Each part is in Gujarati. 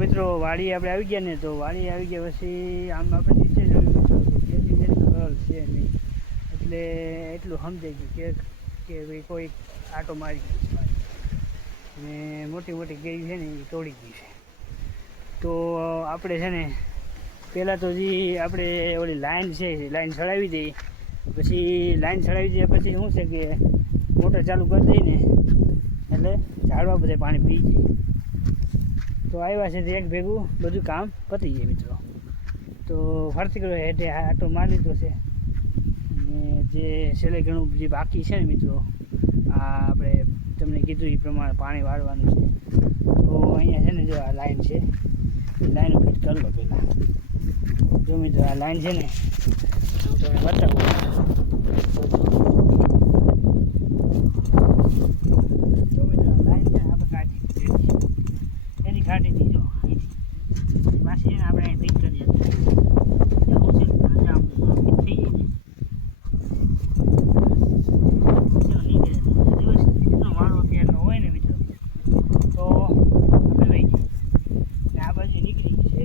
મિત્રો વાડી આપણે આવી ગયા ને, તો વાડી આવી ગયા પછી આમ આપણે નીચે જોયું મિત્રો ખેતી છે ખરલ છે નહીં, એટલે એટલું સમજાઈ ગયું કે ભાઈ કોઈ આટો મારી ગયો છે ને મોટી મોટી કેરી છે ને એ તોડી ગઈ છે. તો આપણે છે ને પહેલાં તો જે આપણે ઓલી લાઈન છે લાઈન ચડાવી દઈએ, પછી લાઈન ચડાવી દઈએ પછી શું છે કે મોટર ચાલુ કરી દઈએ ને એટલે ઝાડવા બધે પાણી પી જાય. તો આવ્યા છે એક ભેગું બધું કામ પતી જાય મિત્રો. તો ફરતી કરો હેઠે આટો મારી લીધો છે અને જે છેલ્લે ઘણું જે બાકી છે ને મિત્રો, આ આપણે તમને કીધું એ પ્રમાણે પાણી વાળવાનું છે. તો અહીંયા છે ને જો આ લાઈન છે એ લાઈન ફિટ કરી લો પહેલાં. જો મિત્રો આ લાઈન છે ને હું તમને બતાવું. જો મિત્રો આ લાઈન છે આપણે કાઢી એની કાઢી દીધો અહીંથી પાછી છે ને આપણે અહીં ફિટ કરી હતી. હું છે આમ ફિટ થઈ ગઈ ને નીકળે દિવસનો વાળો ત્યારનો હોય ને મિત્રો, તો આપણે વહી ગઈ ને આ બાજુ નીકળી ગઈ છે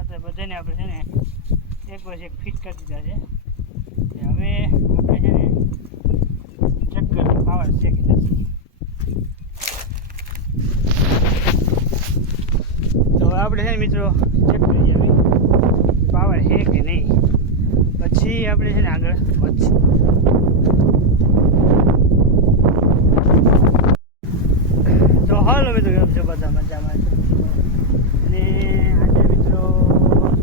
એટલે બધાને આપણે છે ને એક વર્ષ એક ફિટ કરી દીધા છે. હવે આપણે છે ને ચક્કર પાવર છે કે નથી, તો આપણે છે ને મિત્રો ચેક કરી દઈએ પાવર છે કે નહીં, પછી આપણે છે ને આગળ વધશે. તો હાલો મિત્રો કેમ છે બધા મજામાં? અને આજે મિત્રો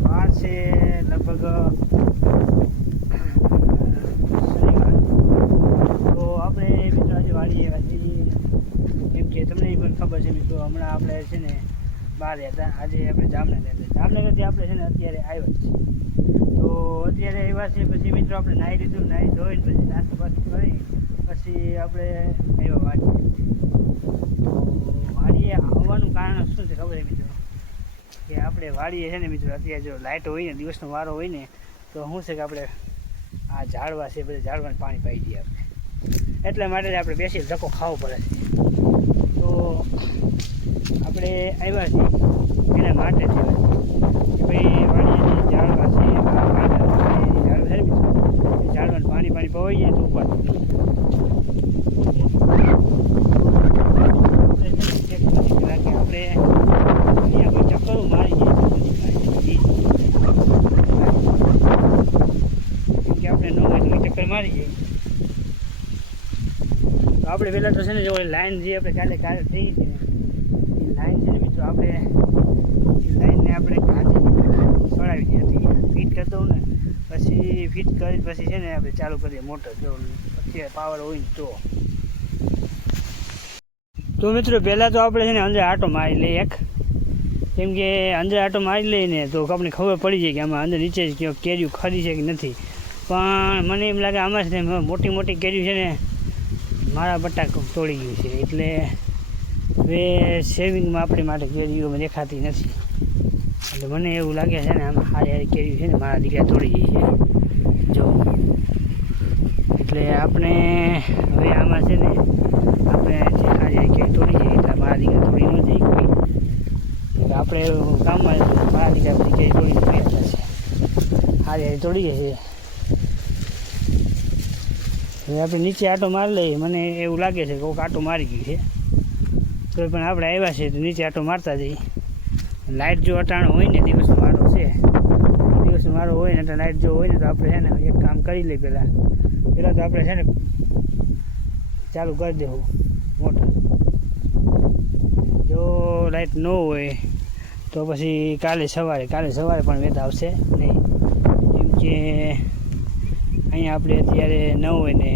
વાર છે લગભગ શનિવાર. તો આપણે મિત્રો આજે વાળી આવ્યા છીએ, કેમ કે તમને પણ ખબર છે મિત્રો હમણાં આપણે છે ને બહાર હતા, આજે આપણે જામનગરથી આપણે છે ને અત્યારે આવ્યા છીએ. તો અત્યારે આવ્યા છે પછી મિત્રો આપણે નાહી લીધું, નાહી ધોઈને પછી નાસ્તો પાસ્તો કરી પછી આપણે આવ્યા વાડીએ. તો વાડીએ આવવાનું કારણ શું છે ખબર છે મિત્રો કે આપણે વાડીએ છે ને મિત્રો અત્યારે જો લાઇટ હોય ને દિવસનો વારો હોય ને તો શું છે કે આપણે આ ઝાડવા છે બધા ઝાડવાને પાણી પાઈ દઈએ આપણે, એટલા માટે આપણે બેસી ધક્કો ખાવો પડે છે. તો આપણે આવ્યા છીએ એના માટે છે કે ભાઈ વાડીએ ઝાડવા છે ઝાડવા છે ને મિત્રો ઝાડવાને પાણી પવાઈ જાય તો ઉપાડતું નહીં. આપણે અહીંયા કોઈ ચક્કરો મારી જાય કે આપણે ન હોય તો ચક્કર મારી જાય. તો આપણે પહેલાં તો છે ને જો લાઈન જે આપણે કાલે થઈ હતી ને એ લાઈન છે ને મિત્રો આપણે એ લાઈનને આપણે કાઢી ચડાવી દી હતી, ફિટ કરી દઉં ને પછી ફિટ કરી પછી છે ને આપણે ચાલુ કરીએ મોટર, જો અત્યારે પાવર હોય ને તો મિત્રો પહેલાં તો આપણે છે ને અંદર આટો મારી લઈએ એક, કેમ કે અંદર આટો મારી લઈને તો આપણને ખબર પડી જાય કે આમાં અંદર નીચે જ કેરીઓ ખરી છે કે નથી. પણ મને એમ લાગે આમાં છે ને મોટી મોટી કેરીઓ છે ને મારા બટાક તોડી ગયું છે, એટલે હવે સેવિંગમાં આપણી માટે કેરીઓ દેખાતી નથી. એટલે મને એવું લાગે છે ને આમાં સારી સારી કેરીઓ છે ને મારા દીકરા તોડી ગઈ છે જો. એટલે આપણે હવે આમાં છે ને આપણે સારી કેરી તોડી જાય એટલે મારા દીકરા તોડી ન જઈ કોઈ, એટલે આપણે કામમાં મારા દીકરા બધી કેરી તોડી ગયા છે, સારી તોડી ગઈ છે. હવે આપણે નીચે આટો મારી લઈએ, મને એવું લાગે છે કે કોઈક આટો મારી ગયું છે, તો પણ આપણે આવ્યા છે તો નીચે આટો મારતા જઈએ. લાઇટ જો અટાણો હોય ને દિવસનો વારો છે, દિવસનો વારો હોય ને એટલે લાઇટ જો હોય ને તો આપણે છે ને એક કામ કરી લઈએ પહેલાં તો આપણે છે ને ચાલુ કરી દેવું મોટર. જો લાઇટ ન હોય તો પછી કાલે સવારે પણ વેત આવશે નહીં, કેમ કે અહીંયા આપણે અત્યારે ન હોય ને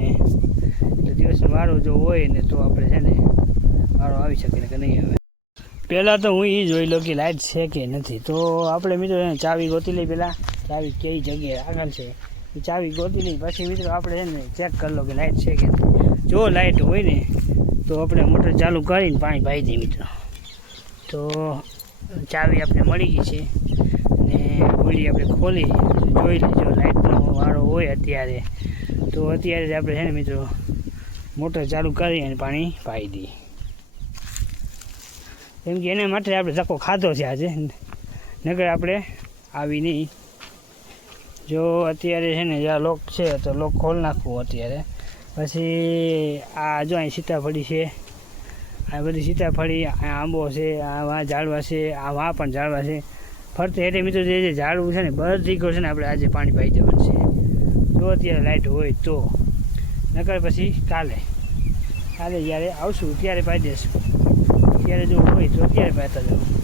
એટલે દિવસનો વારો જો હોય ને તો આપણે છે ને વારો આવી શકે ને કે નહીં આવે. પહેલાં તો હું એ જોઈ લઉં કે લાઇટ છે કે નથી. તો આપણે મિત્રો ચાવી ગોતી લઈ પહેલાં ચાવી કઈ જગ્યાએ આગળ છે એ ચાવી ગોતી લઈ પછી મિત્રો આપણે છે ને ચેક કરી લો કે લાઇટ છે કે નહીં. જો લાઇટ હોય ને તો આપણે મોટર ચાલુ કરીને પાણી પાઈ દઈએ મિત્રો. તો ચાવી આપણે મળી ગઈ છે અને ઓલી આપણે ખોલી જોઈ લઈજો લાઇટનો વાળો હોય અત્યારે તો અત્યારે જ આપણે છે ને મિત્રો મોટર ચાલુ કરી અને પાણી પાઈ દઈએ. કેમ કે એના માટે આપણે ધક્કો ખાધો છે આજે, નકર આપણે આવી નહીં. જો અત્યારે છે ને જ્યાં લોક છે તો લોક ખોલ નાખવું અત્યારે. પછી આ જો અહીં સીતાફળી છે, આ બધી સીતાફળી, આ આંબો છે, આ વાં ઝાડવા છે, આ વાં પણ ઝાડવા છે ફરતે. એટલે મિત્રો જે ઝાડવું છે ને બધી છે ને આપણે આજે પાણી પાઈ દેવાનું છે જો અત્યારે લાઇટ હોય તો, નકર પછી કાલે જ્યારે આવશું ત્યારે પાઈ દઈશું. અત્યારે જો હોય તો અત્યારે પાતા જાવ.